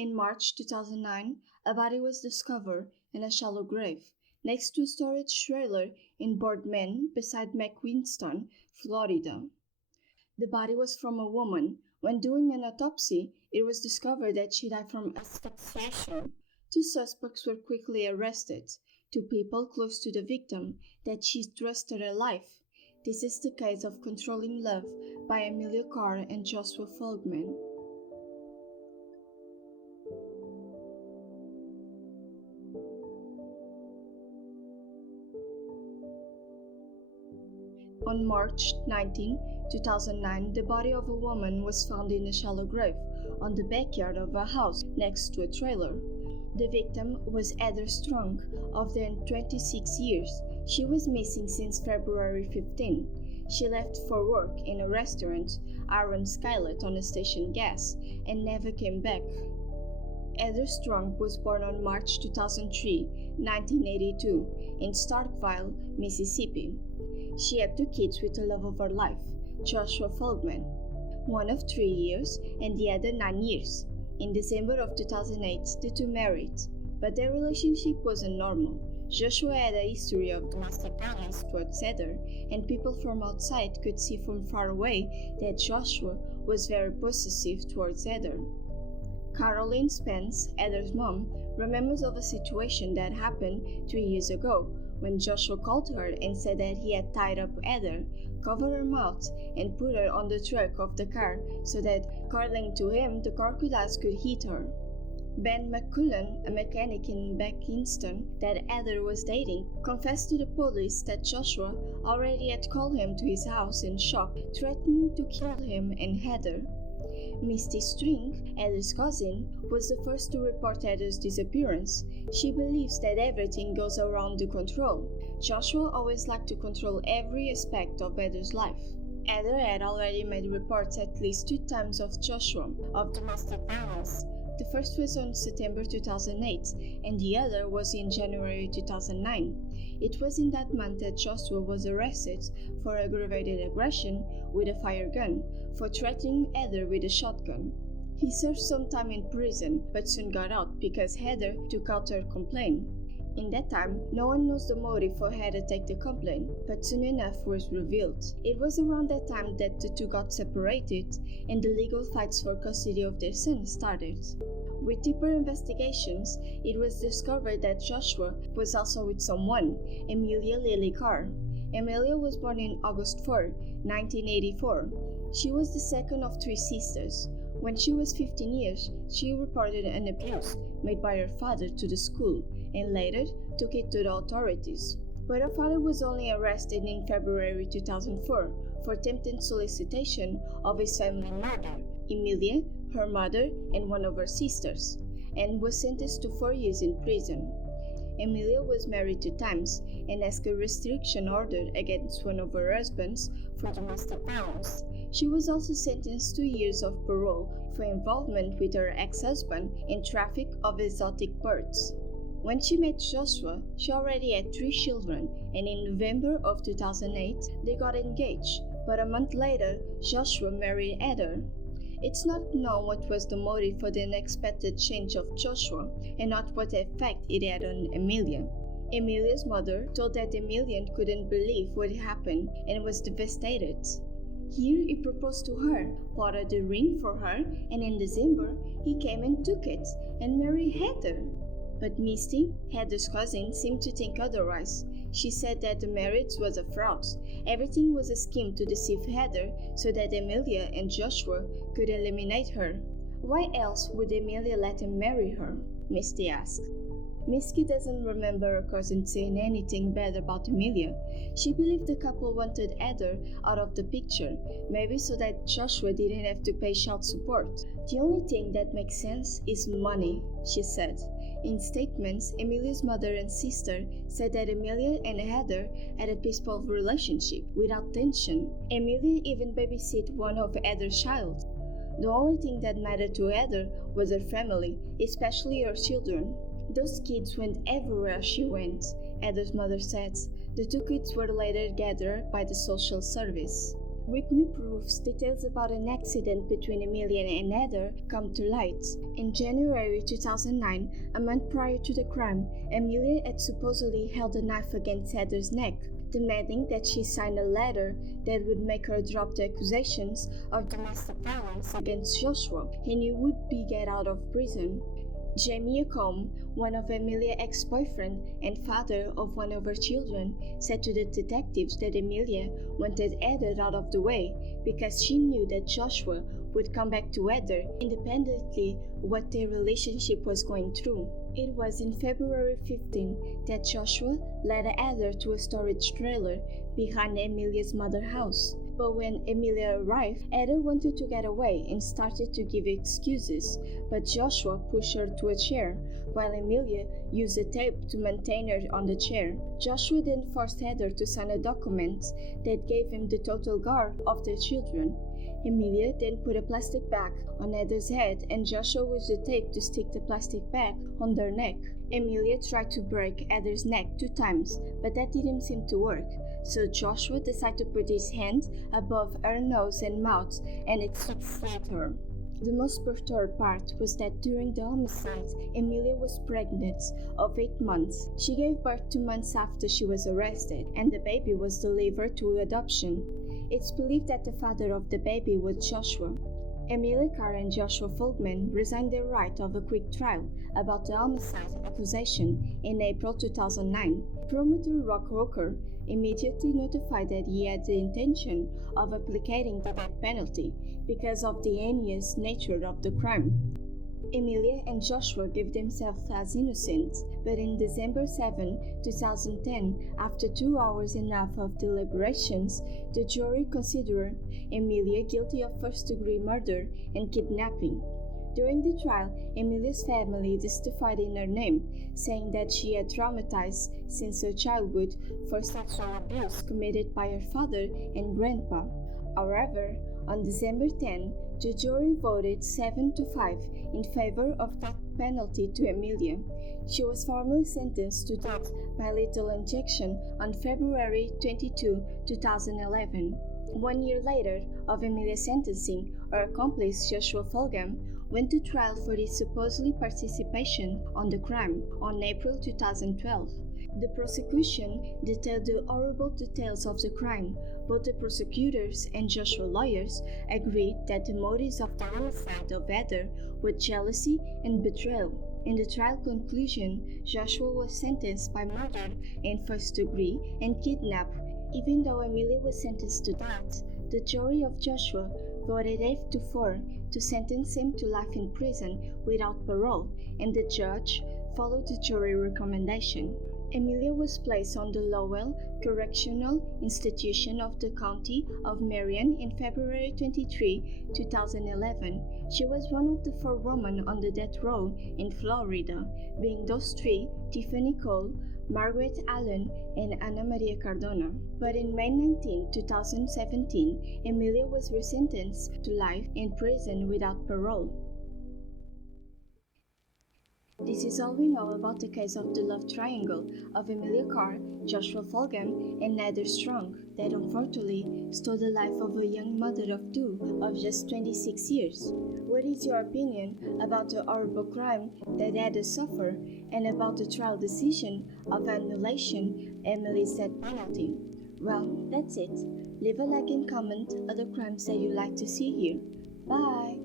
In March 2009, a body was discovered in a shallow grave next to a storage trailer in Boardman beside McQueenstown, Florida. The body was from a woman. When doing an autopsy, it was discovered that she died from asphyxiation. 2 suspects were quickly arrested, 2 people close to the victim that she trusted her life. This is the case of Controlling Love by Emília Carr and Joshua Fulgham. On March 19, 2009, the body of a woman was found in a shallow grave on the backyard of a house next to a trailer. The victim was Heather Strong, of then 26 years. She was missing since February 15. She left for work in a restaurant, Aaron Skylet on a station gas, and never came back. Heather Strong was born on March 2003, 1982, in Starkville, Mississippi. She had 2 kids with the love of her life, Joshua Fulgham, one of 3 years and the other 9 years. In December of 2008, the 2 married, but their relationship wasn't normal. Joshua had a history of domestic violence towards Heather, and people from outside could see from far away that Joshua was very possessive towards Heather. Caroline Spence, Heather's mom, remembers of a situation that happened 3 years ago, when Joshua called her and said that he had tied up Heather, covered her mouth, and put her on the trunk of the car so that, according to him, the crocodiles could hit her. Ben McCullen, a mechanic in McKinston that Heather was dating, confessed to the police that Joshua already had called him to his house in shock, threatening to kill him and Heather. Misty String, Heather's cousin, was the first to report Heather's disappearance. She believes that everything goes around the control. Joshua always liked to control every aspect of Heather's life. Heather had already made reports at least 2 times of Joshua of domestic violence. The first was on September 2008 and the other was in January 2009. It was in that month that Joshua was arrested for aggravated aggression with a fire gun for threatening Heather with a shotgun. He served some time in prison but soon got out because Heather took out her complaint. In that time, no one knows the motive for Heather to take the complaint, but soon enough was revealed. It was around that time that the 2 got separated and the legal fights for custody of their son started. With deeper investigations, it was discovered that Joshua was also with someone, Emília Lily Carr. Emília was born in August 4, 1984. She was the second of 3 sisters. When she was 15 years, she reported an abuse made by her father to the school and later took it to the authorities. But her father was only arrested in February 2004 for attempted solicitation of his family murder, Emília, her mother, and one of her sisters, and was sentenced to 4 years in prison. Emília was married 2 times and has a restriction order against one of her husbands for domestic violence. She was also sentenced to 2 years of parole for involvement with her ex-husband in traffic of exotic birds. When she met Joshua, she already had 3 children, and in November of 2008, they got engaged, but a month later, Joshua married Heather. It's not known what was the motive for the unexpected change of Joshua, and not what effect it had on Emília. Emília's mother told that Emília couldn't believe what happened and was devastated. Here he proposed to her, bought her the ring for her, and in December, he came and took it, and married Heather. But Misty, Heather's cousin, seemed to think otherwise. She said that the marriage was a fraud. Everything was a scheme to deceive Heather so that Emília and Joshua could eliminate her. Why else would Emília let him marry her? Misty asked. Misty doesn't remember her cousin saying anything bad about Emília. She believed the couple wanted Heather out of the picture, maybe so that Joshua didn't have to pay child support. The only thing that makes sense is money, she said. In statements, Emília's mother and sister said that Emília and Heather had a peaceful relationship without tension. Emília even babysit one of Heather's child. The only thing that mattered to Heather was her family, especially her children. Those kids went everywhere she went, Heather's mother said. The 2 kids were later gathered by the social service. With new proofs, details about an accident between Emília and Heather come to light. In January 2009, a month prior to the crime, Emília had supposedly held a knife against Heather's neck, demanding that she sign a letter that would make her drop the accusations of domestic violence against Joshua, and he would be get out of prison. Jamie Combe, one of Emília's ex-boyfriend and father of one of her children, said to the detectives that Emília wanted Heather out of the way because she knew that Joshua would come back to Heather independently what their relationship was going through. It was in February 15 that Joshua led Heather to a storage trailer behind Emília's mother's house. But when Emília arrived, Heather wanted to get away and started to give excuses, but Joshua pushed her to a chair, while Emília used a tape to maintain her on the chair. Joshua then forced Heather to sign a document that gave him the total guard of their children. Emília then put a plastic bag on Heather's head and Joshua used the tape to stick the plastic bag on their neck. Emília tried to break Heather's neck 2 times, but that didn't seem to work. So Joshua decided to put his hand above her nose and mouth and asphyxiate her. The most perturbed part was that during the homicide, Emília was pregnant of 8 months. She gave birth 2 months after she was arrested, and the baby was delivered to adoption. It's believed that the father of the baby was Joshua. Emília Carr and Joshua Fulgham resigned their right of a quick trial about the homicide accusation in April 2009. Promoter Rock Roker immediately notified that he had the intention of applicating the death penalty because of the heinous nature of the crime. Emília and Joshua gave themselves as innocent, but in December 7, 2010, after 2 hours and a half of deliberations, the jury considered Emília guilty of first-degree murder and kidnapping. During the trial, Emília's family testified in her name, saying that she had traumatized since her childhood for sexual abuse committed by her father and grandpa. However, on December 10, the jury voted 7-5 in favor of death penalty to Emília. She was formally sentenced to death by lethal injection on February 22, 2011. 1 year later of Emília's sentencing, her accomplice Joshua Fulgham went to trial for his supposedly participation on the crime on April 2012. The prosecution detailed the horrible details of the crime. Both the prosecutors and Joshua lawyers agreed that the motives of the homicide of Heather were jealousy and betrayal. In the trial conclusion, Joshua was sentenced by murder in first degree and kidnap. Even though Emília was sentenced to death, the jury of Joshua voted 8-4 to sentence him to life in prison without parole, and the judge followed the jury recommendation. Emília was placed on the Lowell Correctional Institution of the County of Marion in February 23, 2011. She was one of the 4 women on the death row in Florida, being those 3, Tiffany Cole, Margaret Allen, and Ana Maria Cardona. But in May 19, 2017, Emília was resentenced to life in prison without parole. This is all we know about the case of the love triangle of Emília Carr, Joshua Fulgham, and Heather Strong that unfortunately stole the life of a young mother of 2 of just 26 years. What is your opinion about the horrible crime that Heather suffered and about the trial decision of annulation Emily's death penalty? Well, that's it. Leave a like and comment other crimes that you'd like to see here. Bye!